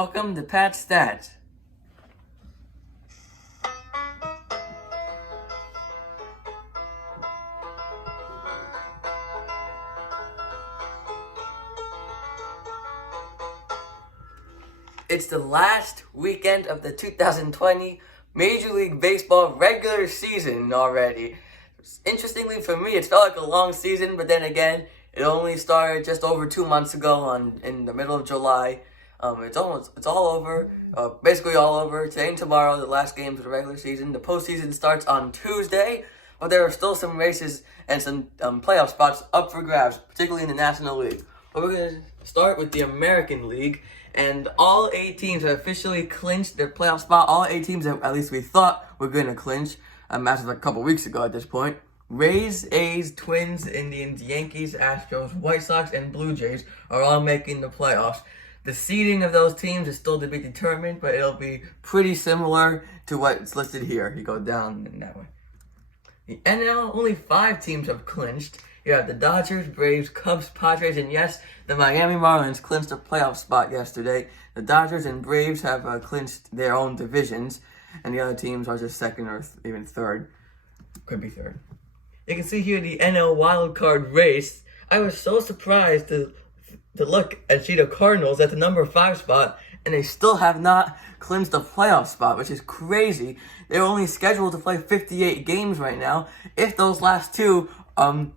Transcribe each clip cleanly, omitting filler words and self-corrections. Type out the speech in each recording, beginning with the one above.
Welcome to Pat Stats. It's the last weekend of the 2020 Major League Baseball regular season already. Interestingly for me, it felt like a long season, but then again, it only started just over 2 months ago in the middle of July. It's all over, basically all over. Today and tomorrow, the last games of the regular season. The postseason starts on Tuesday, but there are still some races and some playoff spots up for grabs, particularly in the National League. But we're going to start with the American League, and all 8 teams have officially clinched their playoff spot. All 8 teams that at least we thought were going to clinch, as of a couple weeks ago at this point. Rays, A's, Twins, Indians, Yankees, Astros, White Sox, and Blue Jays are all making the playoffs. The seeding of those teams is still to be determined, but it'll be pretty similar to what's listed here. You go down in that way. The NL, only 5 teams have clinched. You have the Dodgers, Braves, Cubs, Padres, and yes, the Miami Marlins clinched a playoff spot yesterday. The Dodgers and Braves have clinched their own divisions, and the other teams are just second or even third. Could be third. You can see here the NL wildcard race. I was so surprised to look and see the Cardinals at the number 5 spot, and they still have not clinched the playoff spot, which is crazy. They're only scheduled to play 58 games right now. If those last 2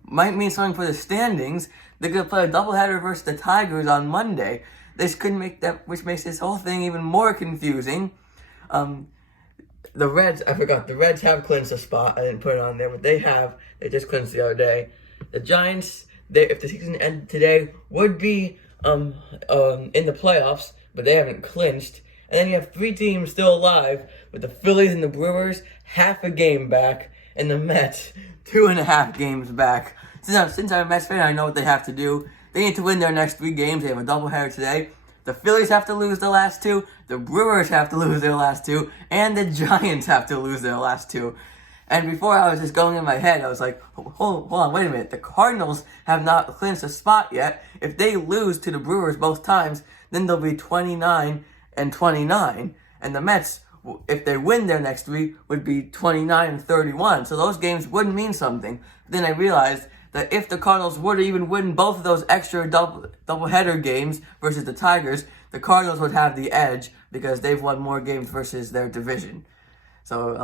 might mean something for the standings, they're going to play a doubleheader versus the Tigers on Monday. This could make that, which makes this whole thing even more confusing. The Reds, I forgot, the Reds have clinched a spot. I didn't put it on there, but they just clinched the other day. The Giants, if the season ended today, would be in the playoffs, but they haven't clinched. And then you have 3 teams still alive, with the Phillies and the Brewers half a game back, and the Mets 2.5 games back. Since I'm a Mets fan, I know what they have to do. They need to win their next 3 games. They have a doubleheader today. The Phillies have to lose the last 2, the Brewers have to lose their last 2, and the Giants have to lose their last 2. And before I was just going in my head, I was like, hold on, wait a minute. The Cardinals have not clinched a spot yet. If they lose to the Brewers both times, then they'll be 29 and 29. And the Mets, if they win their next 3, would be 29 and 31. So those games wouldn't mean something. But then I realized that if the Cardinals were to even win both of those extra doubleheader games versus the Tigers, the Cardinals would have the edge because they've won more games versus their division. So,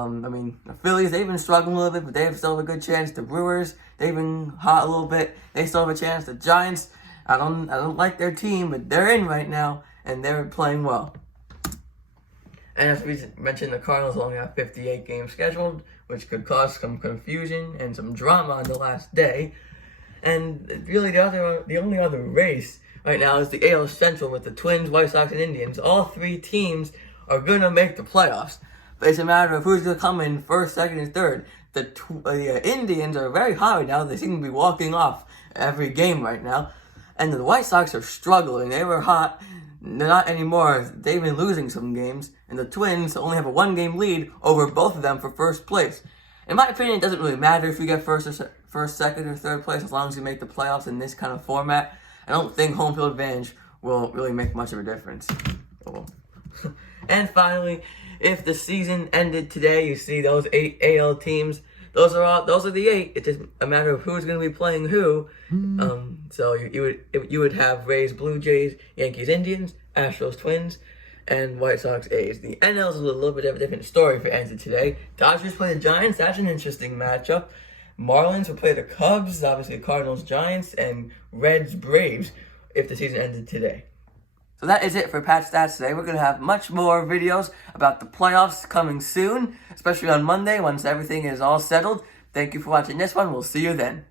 the Phillies, they've been struggling a little bit, but they still have a good chance. The Brewers, they've been hot a little bit. They still have a chance. The Giants, I don't like their team, but they're in right now, and they're playing well. And as we mentioned, the Cardinals only have 58 games scheduled, which could cause some confusion and some drama on the last day. And really, the only other race right now is the AL Central with the Twins, White Sox, and Indians. All 3 teams are going to make the playoffs. But it's a matter of who's going to come in first, second, and third. The Indians are very hot right now. They seem to be walking off every game right now. And the White Sox are struggling. They were hot. They're not anymore. They've been losing some games. And the Twins only have a 1-game lead over both of them for first place. In my opinion, it doesn't really matter if you get first, second, or third place as long as you make the playoffs in this kind of format. I don't think home field advantage will really make much of a difference. And finally, if the season ended today, you see those 8 AL teams. Those are the 8. It's just a matter of who's going to be playing who. So you would have Rays, Blue Jays, Yankees, Indians, Astros, Twins, and White Sox, A's. The NL is a little bit of a different story if it ended today. Dodgers play the Giants. That's an interesting matchup. Marlins will play the Cubs. Obviously, Cardinals, Giants, and Reds, Braves if the season ended today. So that is it for Pat Stats today. We're going to have much more videos about the playoffs coming soon, especially on Monday once everything is all settled. Thank you for watching this one. We'll see you then.